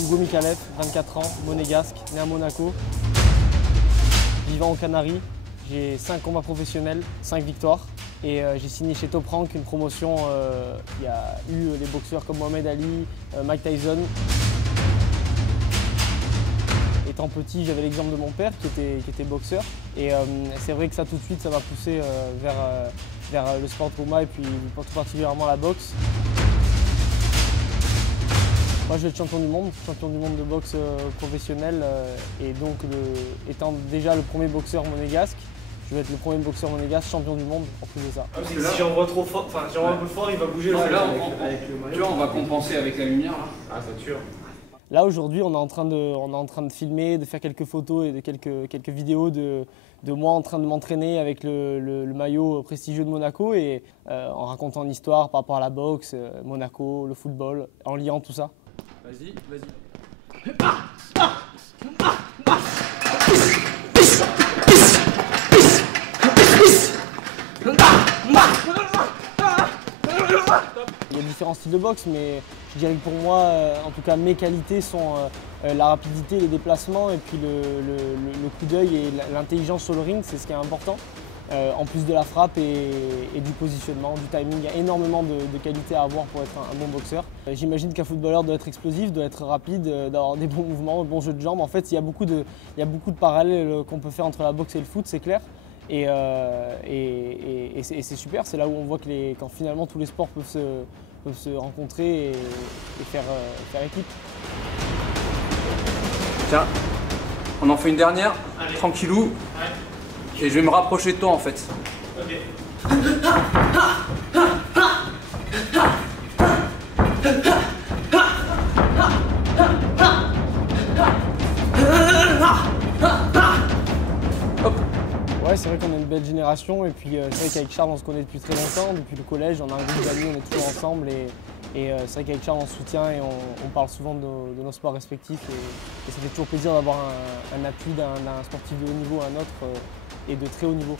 Hugo Mikalev, 24 ans, monégasque, né à Monaco. Vivant aux Canaries, j'ai 5 combats professionnels, 5 victoires. Et j'ai signé chez Top Rank une promotion, il y a eu des boxeurs comme Mohamed Ali, Mike Tyson. Étant petit, j'avais l'exemple de mon père qui était boxeur. Et c'est vrai que ça tout de suite, ça m'a poussé vers le sport de combat et puis tout particulièrement la boxe. Moi je vais être champion du monde de boxe professionnel et donc étant déjà le premier boxeur monégasque, je vais être le premier boxeur monégasque champion du monde en plus de ça. Si j'envoie trop fort, enfin si j'envoie un peu fort, il va bouger. Là, tu vois, on va compenser avec la lumière là. Ah, ça tue. Là aujourd'hui on est en train de filmer, de faire quelques photos et de quelques vidéos de moi en train de m'entraîner avec le maillot prestigieux de Monaco et en racontant une histoire par rapport à la boxe, Monaco, le football, en liant tout ça. Vas-y. Il y a différents styles de boxe, mais je dirais que pour moi, en tout cas, mes qualités sont la rapidité, les déplacements et puis le coup d'œil et l'intelligence sur le ring, c'est ce qui est important. En plus de la frappe et du positionnement, du timing, il y a énormément de qualités à avoir pour être un bon boxeur. J'imagine qu'un footballeur doit être explosif, doit être rapide, d'avoir des bons mouvements, un bon jeu de jambes. En fait, il y a beaucoup de parallèles qu'on peut faire entre la boxe et le foot, c'est clair. Et c'est super, c'est là où on voit que quand finalement tous les sports peuvent se rencontrer et faire équipe. Tiens, on en fait une dernière, allez. Tranquillou. Ouais. Et je vais me rapprocher de toi en fait. Ok. Hop. Ouais, c'est vrai qu'on est une belle génération et puis c'est vrai qu'avec Charles on se connaît depuis très longtemps, depuis le collège, on a un groupe d'amis, on est toujours ensemble et c'est vrai qu'avec Charles on se soutient et on parle souvent de nos sports respectifs et ça fait toujours plaisir d'avoir un appui d'un sportif de haut niveau à un autre et de très haut niveau.